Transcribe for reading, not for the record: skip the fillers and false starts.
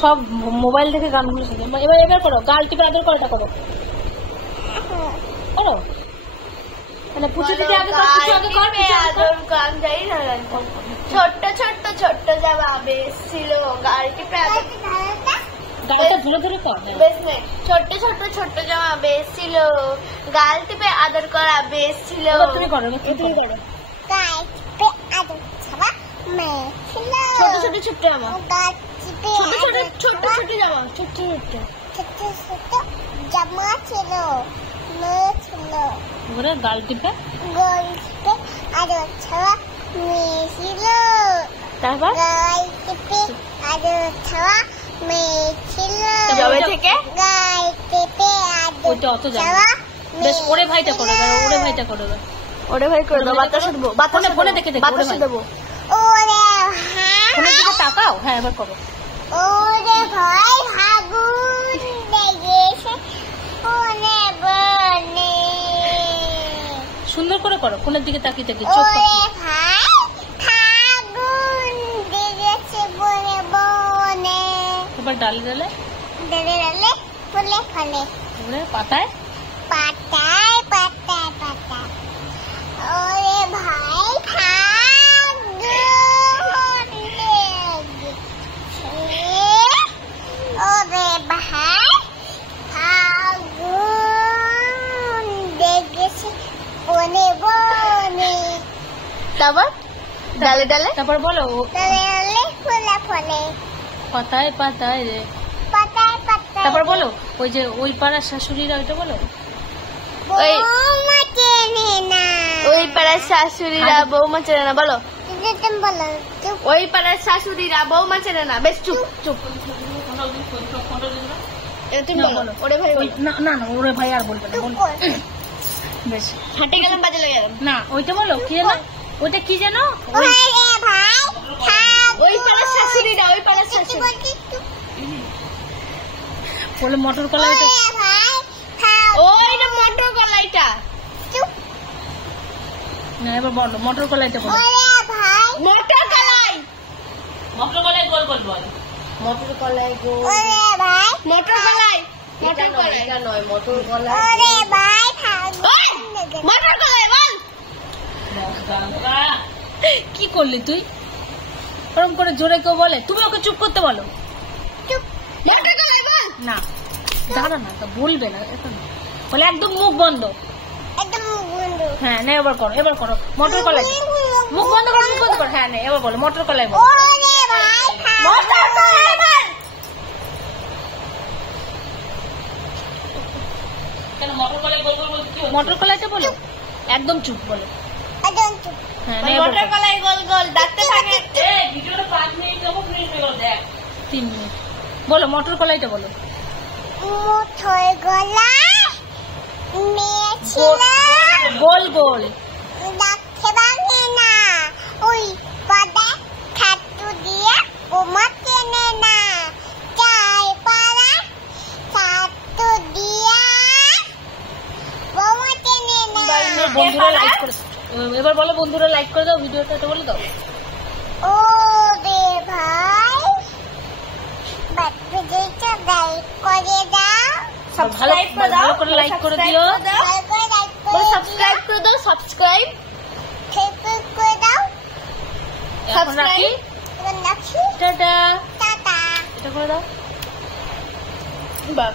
সব মোবাইল দেখে গানগুলো শিখে। এবার এবার করো, গাল টিপে আদর করাটা করো করো। মানে পুচু দিদি আগে কর, পুচু আগে কর, আদর গান যাই না। ছোট্ট ছোট্ট ছোট্ট জামা বেশ ছিল, গাল টিপে আদর গালটা ধরে ধরে কর। বেশ নেই, ছোট্ট ছোট্ট ছোট্ট জামা বেশ ছিল, গাল টিপে আদর করা বেশ ছিল। তুমি করো, তুমি করো। ছোট ছোট ছোট্ট জামা, ছোট ছোট ছোট্ট ছোট্ট জামা, ছোট্ট ছোট্ট জামা ছিল, মেয়ে ছিল, গাল টিপে আদর ছাড়া মেয়ে ছিল, তারপর গাল টিপে আদর ছাড়া মেয়ে ছিল, জবে থেকে গাল টিপে ওইটা অত আদর জানো। ছাড়া বেশ, ওরে ভাইটা করো, ওরে ভাইটা করো। ওরে ভাই করে দাও, বাতাসে দেবো, বাতাসে ফোনে দেখে দেখো, বাতাসে দেবো। ওরে ফোনের দিকে তাকাও। হ্যাঁ, এবার করো। ওরে ভাই ফাগুন লেগেছে ওরে বনে, সুন্দর করে করো, ফোনের দিকে তাকিয়ে তাকিয়ে চোখ ওরে ভাই ফাগুন লেগেছে বনে বনে, এবার ডালে ডালে, ডালে ডালে ফুলে ফলে, ওরে পাতায় পাতায় পাতায় পাতায়, ওরে ভাই ফাগুন লেগেছে, ওরে ভাই ফাগুন লেগেছে বনে বনে, তারপর ডালে ডালে, তারপর বলো ডালে ডালে ফুলে ফলে, পাতায় পাতায় রে। পাতায় পাতায়, তারপর বলো ওই যে ওই পাড়ার শাশুড়িরা, ওইটা বলো। ওই বৌমা চেনে না, ওই পাড়ার শাশুড়িরা বৌমা চেনে না, বলো। তুমি বলো চুপ, ওই পাড়ার শাশুড়িরা বৌমা চেনে না, বেশ চুপ চুপ। এটা তুমি না, বলো, বলো। ওরে ভাই ওই- না না না, ওরে ভাই আর বলবে না, চুপ বলো। কর। বেশ, হাঁটে গেলাম, বাজে লেগে গেলাম। না ওইটা বলো, কি জানো ওইটা কি জানো, ওই ওরে ভাই ফাগুন, ওই পাড়ার শাশুড়িরা, ওই পাড়ার চুপ শাশুড়ি, বলছি চুপ, বলে মটর কলা। ওরে ভাই ফাগুন, ওই না মটর কলাইটা, চুপ, না এবার বলো মটর কলাইটা বলো। ওরে ভাই, মটর কলাই, মটর কলাই গোল গোল বল। মটর কলাই গো, ওরে ভাই, মটর কলাই, মটর কলাই নয়, মটর কলাই। ওরে ভাই ফাগুন ওই, লেগেছে, মটর কলাই বল। কি করলি তুই? ওরকম করে জোরে কেউ বলে? তুমি ওকে চুপ করতে বলো। চুপ, মটর কলাই বল। না দাঁড়া না, তো বলবে না এখন, বলে একদম মুখ বন্ধ। একদম বন্ধু, হ্যাঁ না, এবার করো, এবার করো মটর কলাই। মুখ বন্ধ করো, মুখ বন্ধ করো। হ্যাঁ না, এবার বলো মটর কলাই বলো। ওরে ভাই মটর কলাই বল। কেন মটর কলাই গোল গোল বলতে কি হচ্ছে? মটর কলাইটা বলো, একদম চুপ বলো। একদম চুপ, হ্যাঁ না, এবার মটর করো। কলাই গোল গোল ডাকতে থাকে। এই ভিডিওটা 5 মিনিট দেবো, প্লিজ দেখ 3 মিনিট। বলো মটর কলাইটা বলো। মুঠোয় গলায় মেয়ে ছিল, গোল গোল। ডাকতে পারে না, ওই পদে খাটু দিয়ে বোমা চেনে না, চাই পাড়া খাটু দিয়া বোমা চেনে না, বন্ধুরা লাইক করে, এবার বলো বন্ধুরা লাইক করে দাও ভিডিওটা, এটা বলে দাও। ও রে ভাই বাচ্চা যেটা লাইক করে দাও, সাবস্ক্রাইব করে দাও, ভালো করে লাইক করে দিও। ভালো করে লাইক বল করে সাবস্ক্রাইব করে দাও, সাবস্ক্রাইব ফেসবুক করে দাও, এখন রাখি, এবার রাখি, টাটা। টাটা। এটা করে দাও। বাহ,